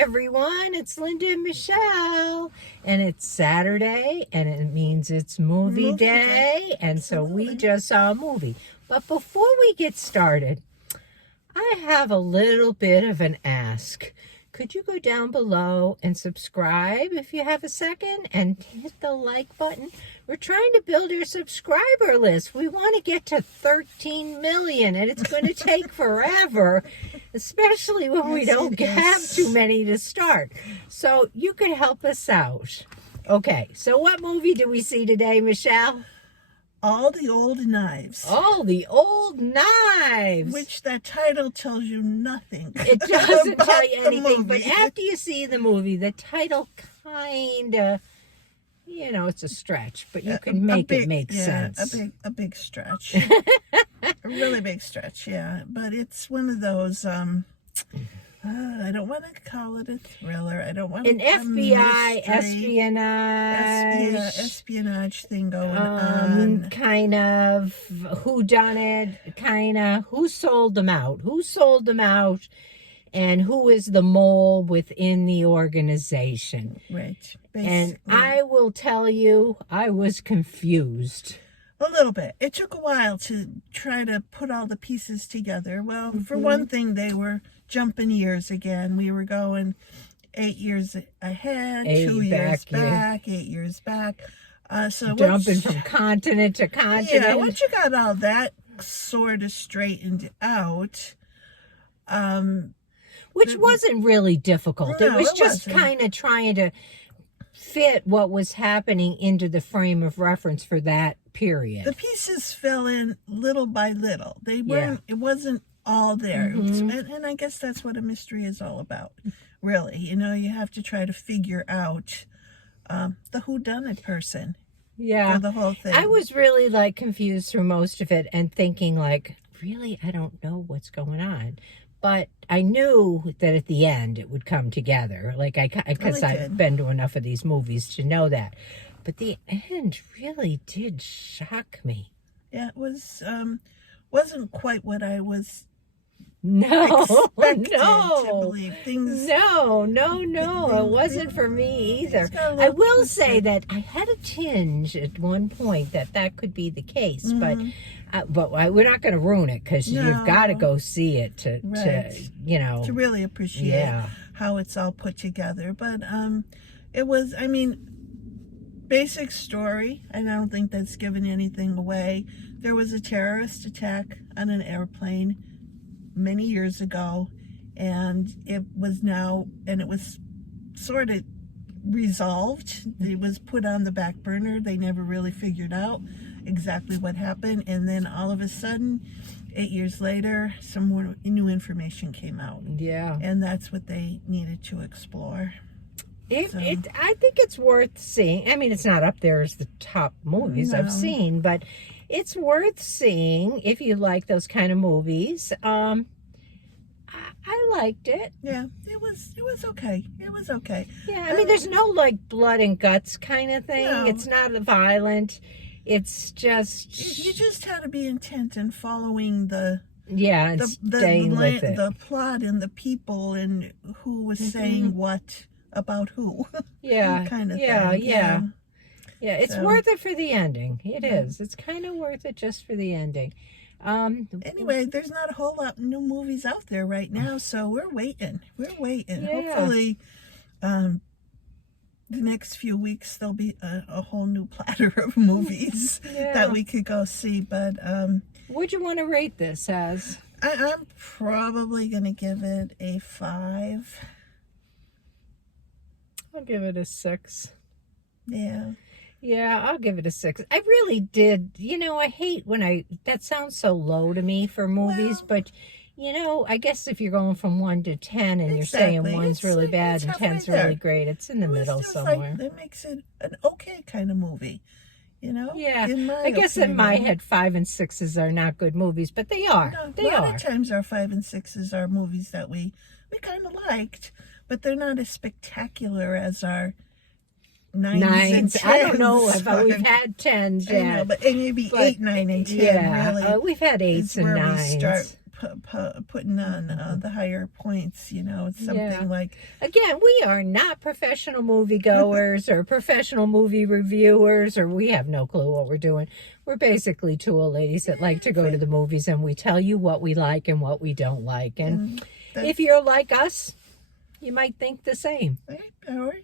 everyone, it's Linda and Michelle, and it's Saturday, and it means it's movie day, and so we just saw a movie. But before we get started, I have a little bit of an ask. Could you go down below and subscribe if you have a second, and hit the like button? We're trying to build our subscriber list. We want to get to 13 million, and it's going to take forever, especially when we don't have too many to start. So you could help us out. Okay, so what movie do we see today, Michelle? All the Old Knives. All the Old Knives. Which that title tells you nothing. It doesn't about tell you the anything, but movie. after you see the movie, the title kind of, it's a stretch, but you can make it make sense. A big stretch. A really big stretch, yeah. But it's one of those, I don't want to call it a thriller. I don't want An FBI espionage thing going on. Kind of whodunit, kind of who sold them out, and who is the mole within the organization. Right. Basically. And I will tell you, I was confused. A little bit. It took a while to try to put all the pieces together. Well, for one thing, they were jumping years again. We were going 8 years ahead, 2 years back, 8 years back. So jumping from continent to continent. Yeah, once you got all that sort of straightened out, which wasn't really difficult. No, it was it just wasn't. kind of trying to fit what was happening into the frame of reference for that period. The pieces fell in little by little. They weren't. It wasn't all there. And I guess that's what a mystery is all about, really. You have to try to figure out the whodunit person. Yeah. For the whole thing. I was really confused through most of it and thinking really, I don't know what's going on. But I knew that at the end it would come together. Because I've been to enough of these movies to know that. But the end really did shock me. Yeah, it was wasn't quite what I was expected to believe. Things. No, it wasn't for me either. I will say that I had a tinge at one point that could be the case, but we're not going to ruin it because you've got to go see it to really appreciate how it's all put together. But it was, basic story, and I don't think that's given anything away. There was a terrorist attack on an airplane many years ago, and it was sort of resolved. It was put on the back burner. They never really figured out exactly what happened, and then all of a sudden 8 years later some more new information came out, and that's what they needed to explore. I think it's worth seeing. It's not up there as the top movies I've seen, but it's worth seeing if you like those kind of movies. I liked it. Yeah, it was okay. It was okay. Yeah, there's no blood and guts kind of thing. No. It's not violent. It's just you just had to be intent in following the plot and the people and who was saying what about who. Yeah, kind of thing. Yeah. It's worth it for the ending. It is. It's kind of worth it just for the ending. Anyway, there's not a whole lot of new movies out there right now, so we're waiting. Yeah. Hopefully, the next few weeks there'll be a whole new platter of movies that we could go see. But what'd you want to rate this as? I'm probably gonna give it a 5. I'll give it a 6. Yeah, I'll give it a 6. I really did. I hate when that sounds so low to me for movies, but I guess if you're going from 1 to 10 and you're saying 1's really bad and 10's really great, it's in the middle somewhere. That makes it an okay kind of movie, Yeah, I guess in my head 5 and 6s are not good movies, but they are. A lot of times our 5 and 6s are movies that we kind of liked, but they're not as spectacular as our 9s and 10s. I don't know if we've had 10s yet. I know, but maybe 8, 9, and 10. Yeah, really, we've had 8s and 9s. We start putting on the higher points. You know, it's something like. Again, we are not professional moviegoers or professional movie reviewers, or we have no clue what we're doing. We're basically two old ladies that like to go to the movies, and we tell you what we like and what we don't like. And if you're like us, you might think the same. Or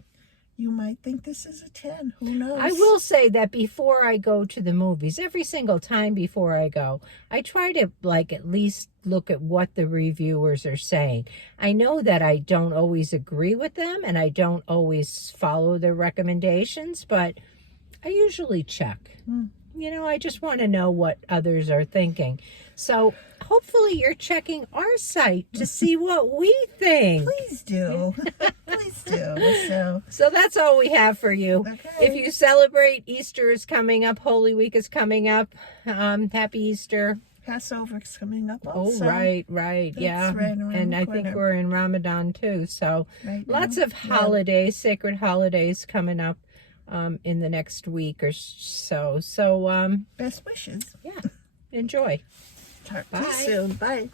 you might think this is a 10. Who knows? I will say that before I go to the movies, every single time before I go, I try to at least look at what the reviewers are saying. I know that I don't always agree with them and I don't always follow their recommendations, but I usually check. You know, I just want to know what others are thinking. So hopefully you're checking our site to see what we think. Please do. Please do. So that's all we have for you. Okay. If you celebrate, Easter is coming up. Holy Week is coming up. Happy Easter. Passover's coming up also. Oh, right. Yeah. Right around and the I corner. think we're in Ramadan too. So lots now. of holidays, sacred holidays coming up in the next week or so. So best wishes. Yeah. Enjoy. Talk to you soon. Bye.